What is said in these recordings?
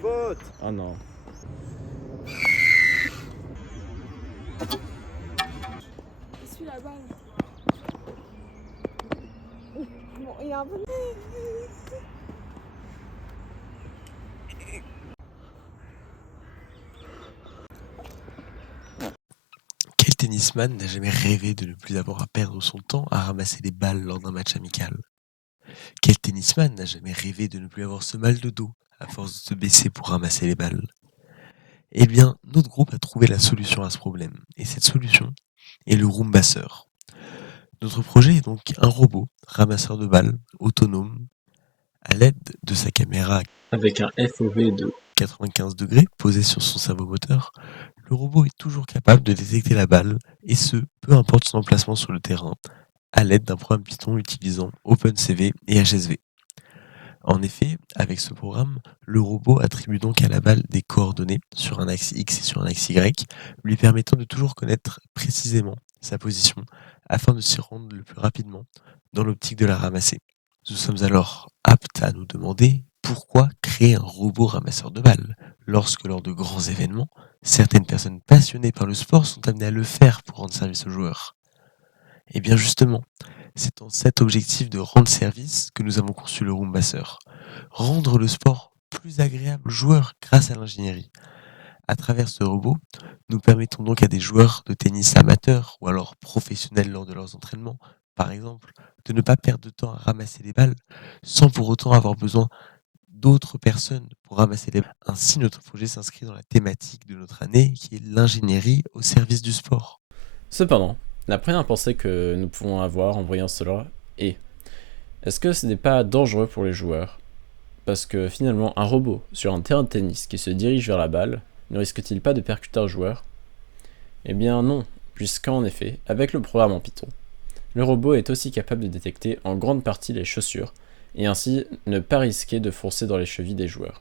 Faute. Oh non. Suis la balle. Bon, il y a un peu de... Quel tennisman n'a jamais rêvé de ne plus avoir à perdre son temps à ramasser les balles lors d'un match amical? Quel tennisman n'a jamais rêvé de ne plus avoir ce mal de dos à force de se baisser pour ramasser les balles? Eh bien, notre groupe a trouvé la solution à ce problème, et cette solution est le Roombasseur. Notre projet est donc un robot ramasseur de balles autonome à l'aide de sa caméra Avec un FOV de 95 degrés posé sur son cerveau moteur. Le robot est toujours capable de détecter la balle, et ce, peu importe son emplacement sur le terrain, à l'aide d'un programme Python utilisant OpenCV et HSV. En effet, avec ce programme, le robot attribue donc à la balle des coordonnées sur un axe X et sur un axe Y, lui permettant de toujours connaître précisément sa position afin de s'y rendre le plus rapidement dans l'optique de la ramasser. Nous sommes alors aptes à nous demander pourquoi créer un robot ramasseur de balles lorsque lors de grands événements, certaines personnes passionnées par le sport sont amenées à le faire pour rendre service aux joueurs. Et bien justement, c'est dans cet objectif de rendre service que nous avons conçu le Roombasseur. Rendre le sport plus agréable aux joueurs grâce à l'ingénierie. À travers ce robot, nous permettons donc à des joueurs de tennis amateurs ou alors professionnels lors de leurs entraînements, par exemple, de ne pas perdre de temps à ramasser les balles sans pour autant avoir besoin d'autres personnes pour ramasser les balles. Ainsi, notre projet s'inscrit dans la thématique de notre année qui est l'ingénierie au service du sport. Cependant, la première pensée que nous pouvons avoir en voyant cela est: est-ce que ce n'est pas dangereux pour les joueurs? Parce que finalement, un robot sur un terrain de tennis qui se dirige vers la balle ne risque-t-il pas de percuter un joueur? Eh bien non, puisqu'en effet, avec le programme en Python, le robot est aussi capable de détecter en grande partie les chaussures, et ainsi ne pas risquer de foncer dans les chevilles des joueurs.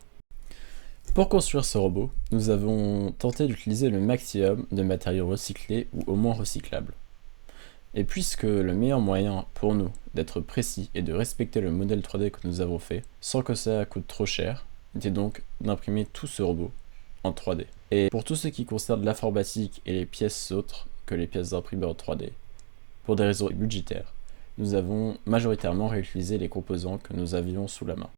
Pour construire ce robot, nous avons tenté d'utiliser le maximum de matériaux recyclés ou au moins recyclables. Et puisque le meilleur moyen pour nous d'être précis et de respecter le modèle 3D que nous avons fait, sans que ça coûte trop cher, était donc d'imprimer tout ce robot en 3D. Et pour tout ce qui concerne l'informatique et les pièces autres que les pièces imprimées en 3D, pour des raisons budgétaires, nous avons majoritairement réutilisé les composants que nous avions sous la main.